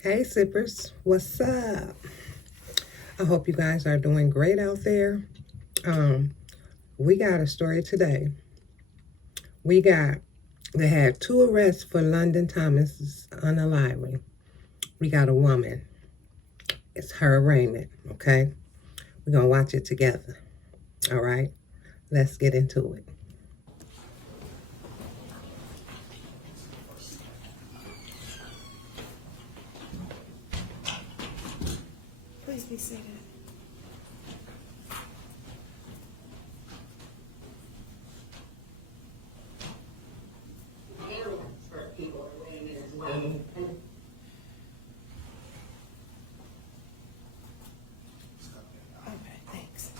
Hey sippers, what's up? I hope you guys are doing great out there. We got a story today. They had 2 arrests for London Thomas's unaliving. We got a woman. It's her arraignment, okay? We're gonna watch it together. All right, let's get into it. Please be seated. For people to weigh in as well. Okay, thanks.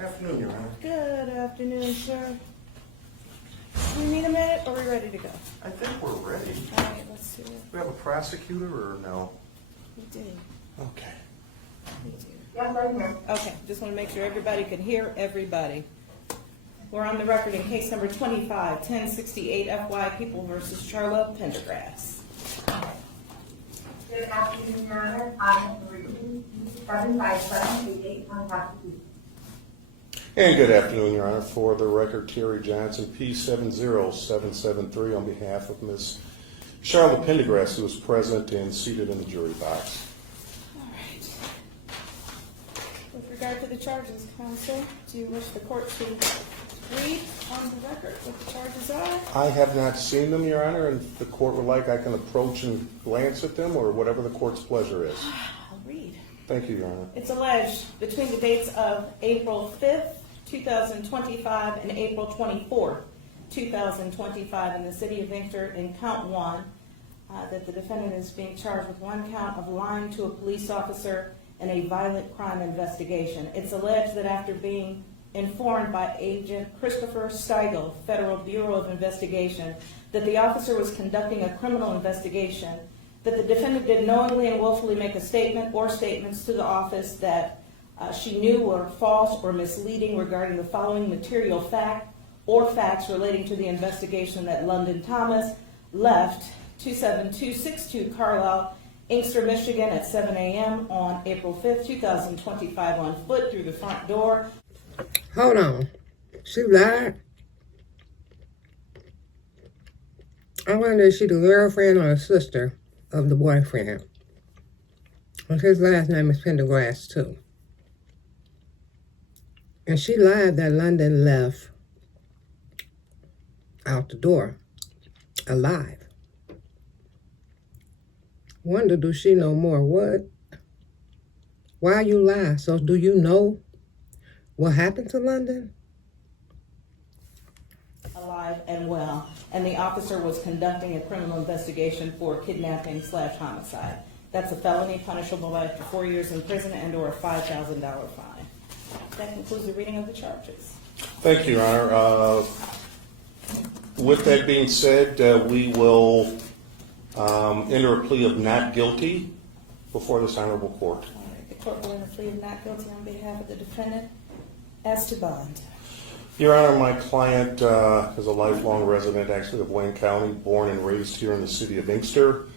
Afternoon, Your Honor. Good afternoon, sir. Do we need a minute or are we ready to go? I think we're ready. All right, let's do it. Do we have a prosecutor or no? We do. Okay. We do. Yes, I'm here. Okay, just want to make sure everybody can hear everybody. We're on the record in case number 25-1068 FY People versus Charlotte Pendergrass. Good afternoon, Your Honor. I am reading 75788 on prosecution. And good afternoon, Your Honor. For the record, Terry Johnson, P70773, on behalf of Ms. Charlotte Pendergrass, who is present and seated in the jury box. All right. With regard to the charges, counsel, do you wish the court to read on the record what the charges are? I have not seen them, Your Honor, and if the court would like, I can approach and glance at them, or whatever the court's pleasure is. I'll read. Thank you, Your Honor. It's alleged between the dates of April 5th, 2025 and April 24th, 2025 in the city of Victor in count 1 that the defendant is being charged with 1 count of lying to a police officer in a violent crime investigation. It's alleged that after being informed by Agent Christopher Steigel, Federal Bureau of Investigation, that the officer was conducting a criminal investigation, that the defendant did knowingly and willfully make a statement or statements to the office that she knew were false or misleading regarding the following material fact or facts relating to the investigation that London Thomas left 27262 Carlisle, Inkster, Michigan at 7 a.m. on April 5th, 2025 on foot through the front door. Hold on. She lied? I wonder if she's the girlfriend or the sister of the boyfriend. Well, his last name is Pendergrass, too. And she lied that London left out the door alive. Wonder, do she know more? What? Why you lie? So do you know what happened to London? Alive and well, and the officer was conducting a criminal investigation for kidnapping/homicide. That's a felony punishable by up to 4 years in prison and or a $5,000 fine. That concludes the reading of the charges. Thank you, Your Honor. With that being said, we will enter a plea of not guilty before this honorable court. All right, the court will enter a plea of not guilty on behalf of the defendant as to bond. Your Honor, my client is a lifelong resident, actually, of Wayne County, born and raised here in the city of Inkster.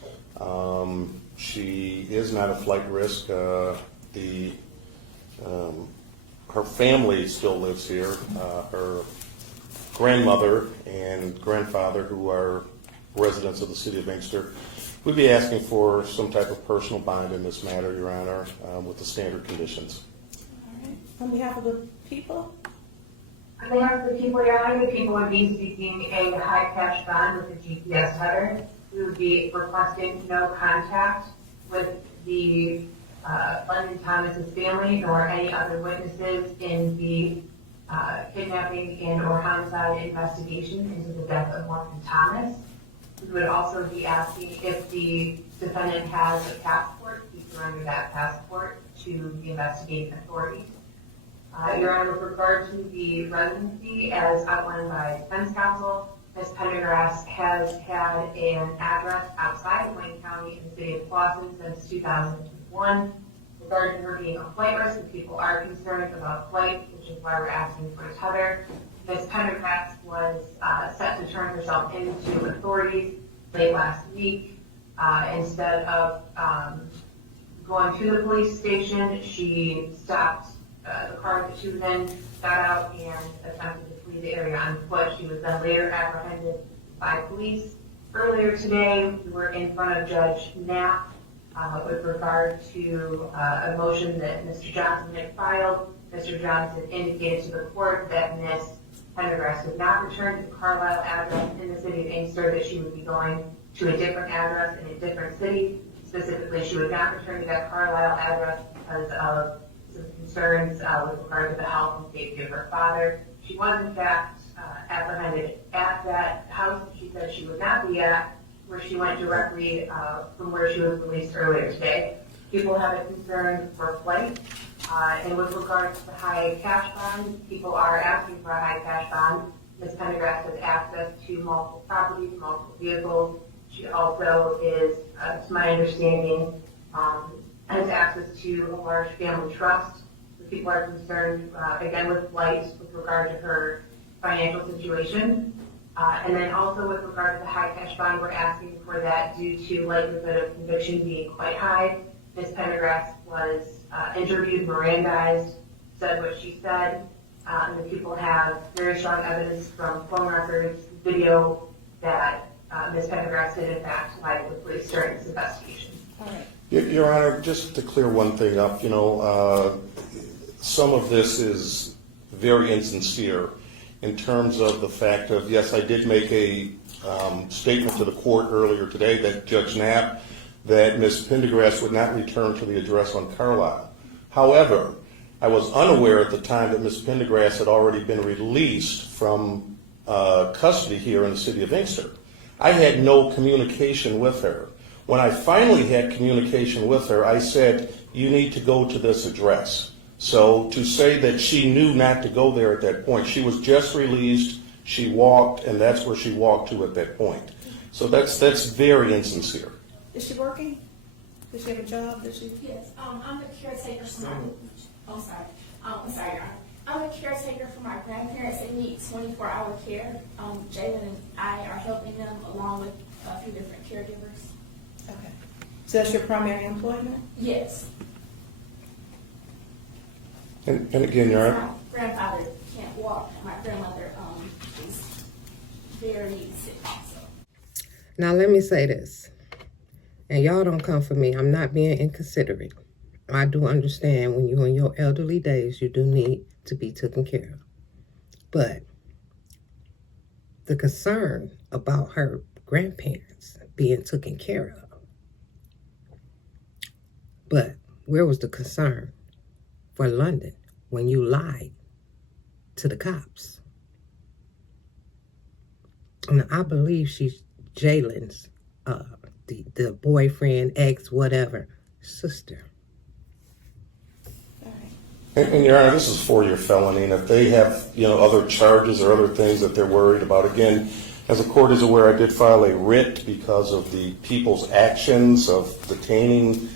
She is not a flight risk. Her family still lives here. Her grandmother and grandfather, who are residents of the city of Inkster, we'd be asking for some type of personal bond in this matter, Your Honor, with the standard conditions. All right, on behalf of the people, On behalf of the people, Your Honor, the people would be seeking a high cash bond with a GPS header. We would be requesting no contact with the London Thomas's family nor any other witnesses in the kidnapping and or homicide investigation into the death of London Thomas. We would also be asking if the defendant has a passport, to surrender that passport to the investigating authorities. Your Honor, with regard to the residency as outlined by defense counsel, Ms. Pendergrass has had an address outside of Wayne County in the city of Clawson since 2001. Regarding her being a flight risk, if people are concerned about flight, which is why we're asking for a tether, Ms. Pendergrass was set to turn herself into authorities late last week. Instead of going to the police station, she stopped the car that she was in, got out, and attempted to flee the area on foot. She was then later apprehended by police. Earlier today, we were in front of Judge Knapp with regard to a motion that Mr. Johnson had filed. Mr. Johnson indicated to the court that Ms. Pendergrass would not return to the Carlisle address in the city of Inkster, that she would be going to a different address in a different city. Specifically, she would not return to that Carlisle address because of some concerns with regard to the health and safety of her father. She was, in fact, apprehended at that house she said she would not be at, where she went directly from where she was released earlier today. People have a concern for flight, and with regard to the high cash bond, people are asking for a high cash bond. Ms. Pendergrass has access to multiple properties, multiple vehicles. She also is, to my understanding, has access to a large family trust. The people are concerned, again, with flight with regard to her financial situation. And then also with regard to the high cash bond, we're asking for that due to likelihood of conviction being quite high. Ms. Pendergrass was interviewed, Mirandized, said what she said. And the people have very strong evidence from phone records, video, that Ms. Pendergrass did in fact lie to the police during this investigation. All right. Your Honor, just to clear one thing up, some of this is very insincere in terms of the fact of, yes, I did make a statement to the court earlier today that Judge Knapp, that Ms. Pendergrass would not return to the address on Carlisle. However, I was unaware at the time that Ms. Pendergrass had already been released from custody here in the city of Inkster. I had no communication with her. When I finally had communication with her, I said, you need to go to this address. So to say that she knew not to go there at that point, she was just released, she walked, and that's where she walked to at that point. So that's very insincere. Is she working? Does she have a job? Does she? Yes, I'm the caretaker for my, I'm sorry, Your Honor. I'm a caretaker for my grandparents that need 24-hour care. Jalen and I are helping them along with a few different caregivers. Okay. So that's your primary employment? Yes. And again, Your Honor. My grandfather can't walk, and my grandmother is very sick also. Now let me say this, and y'all don't come for me. I'm not being inconsiderate. I do understand when you're in your elderly days, you do need to be taken care of. But the concern about her grandparents being taken care of, but where was the concern for London when you lied to the cops? And I believe she's Jalen's, the boyfriend, ex, whatever, sister. And Your Honor, this is a 4-year felony, and if they have, other charges or other things that they're worried about, again, as the court is aware, I did file a writ because of the people's actions of detaining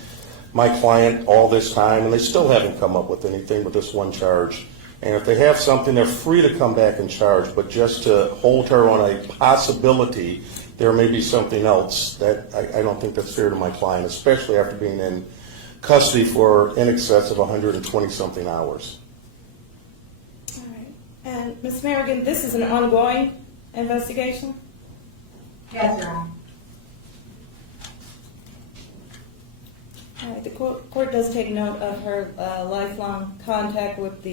my client all this time, and they still haven't come up with anything but this one charge. And if they have something, they're free to come back and charge, but just to hold her on a possibility there may be something else, that I don't think that's fair to my client, especially after being in custody for in excess of 120-something hours. All right. And Ms. Merrigan, this is an ongoing investigation? Yes, Your Honor. All right. The court does take note of her lifelong contact with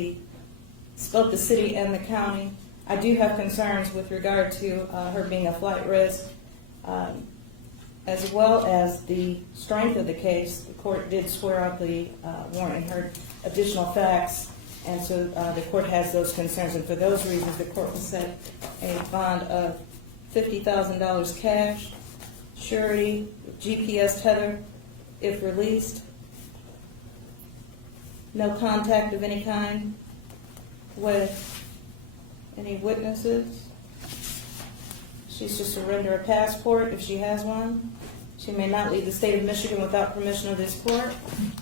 both the city and the county. I do have concerns with regard to her being a flight risk, as well as the strength of the case. The court did swear out the warrant and heard additional facts, and so the court has those concerns. And for those reasons, the court will set a bond of $50,000 cash, surety, GPS tether, if released, no contact of any kind with any witnesses. She's to surrender a passport if she has one. She may not leave the state of Michigan without permission of this court.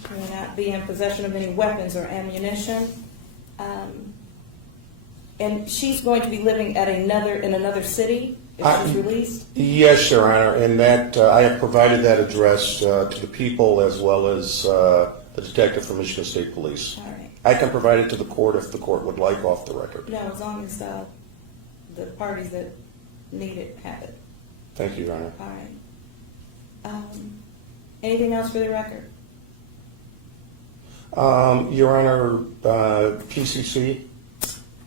She may not be in possession of any weapons or ammunition. And she's going to be living at in another city if she's released? Yes, Your Honor, and that I have provided that address to the people as well as the detective from Michigan State Police. All right. I can provide it to the court if the court would like off the record. No, as long as the parties that need it have it. Thank you, Your Honor. All right. Anything else for the record? Your Honor, PCC?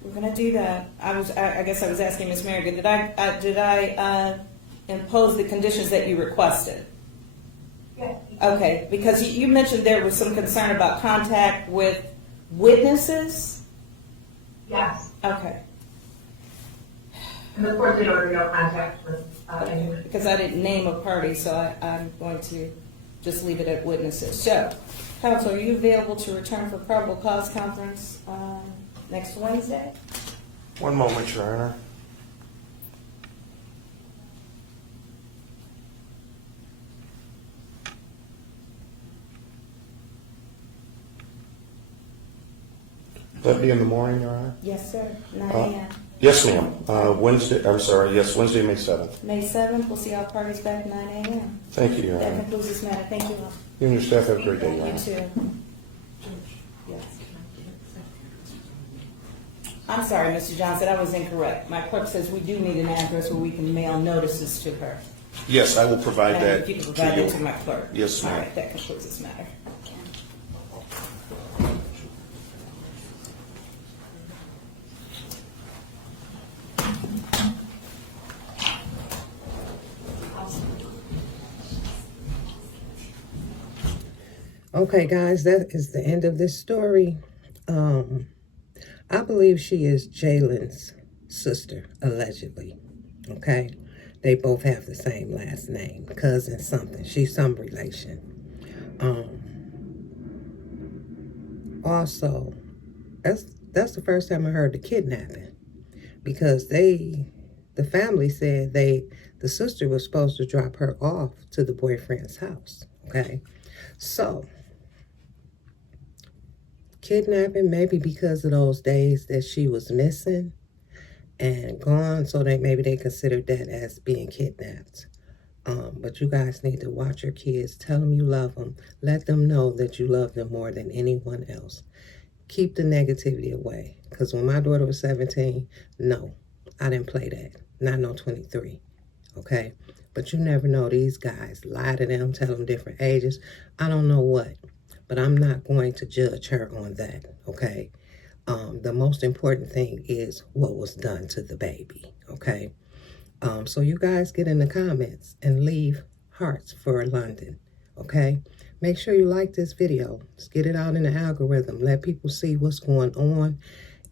We're going to do that. I guess I was asking Ms. Merrigan, did I impose the conditions that you requested? Yes. Okay, because you mentioned there was some concern about contact with witnesses? Yes. Okay. And of course, in order no contact with anyone. Because I didn't name a party, so I'm going to just leave it at witnesses. So, counsel, are you available to return for probable cause conference next Wednesday? One moment, Your Honor. That be in the morning, Your Honor? Yes, sir. 9 a.m. Yes, ma'am. Wednesday, Wednesday, May 7th. May 7th, we'll see all parties back 9 a.m. Thank you, Your That Honor. concludes this matter. Thank you all. You and your staff have a great day, Your You Honor. too. Yes. I'm sorry, Mr. Johnson, I was incorrect. My clerk says we do need an address where we can mail notices to her. Yes, I will provide that If you can to provide that to you. my clerk. Yes, ma'am. All right, that concludes this matter. Okay, guys, that is the end of this story. I believe she is Jalen's sister, allegedly. Okay? They both have the same last name, cousin something. She's some relation. Also, that's the first time I heard the kidnapping. Because the family said the sister was supposed to drop her off to the boyfriend's house. Okay? So, kidnapping, maybe because of those days that she was missing and gone, so maybe they considered that as being kidnapped. But you guys need to watch your kids. Tell them you love them. Let them know that you love them more than anyone else. Keep the negativity away. Because when my daughter was 17, no, I didn't play that. Not no 23. Okay? But you never know. These guys lie to them, tell them different ages. I don't know what. But I'm not going to judge her on that, okay? The most important thing is what was done to the baby, okay? So you guys get in the comments and leave hearts for London, okay? Make sure you like this video. Let's get it out in the algorithm. Let people see what's going on.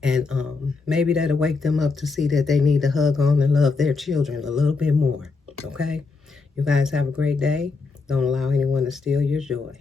And maybe that'll wake them up to see that they need to hug on and love their children a little bit more, okay? You guys have a great day. Don't allow anyone to steal your joy.